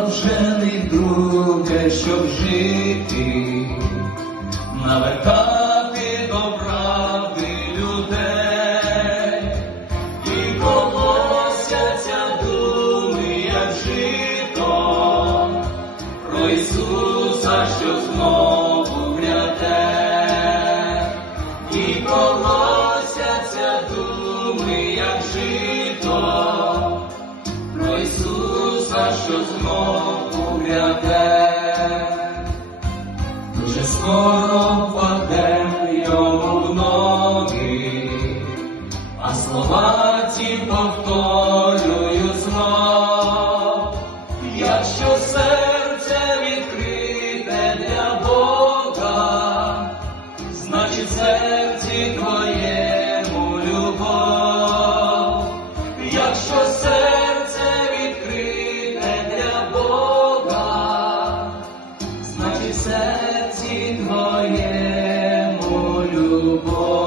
народжений друге, щоб жити, навертати до правди людей, і колосяться думи, як жито, про Ісуса, що знову гряде, і колосяться що знову гряде. Дуже скоро впадем йому в ноги, а слова ті повторюю знов, якщо серце відкрите для Бога, значить серці твоєму любов, серці твоєму любов.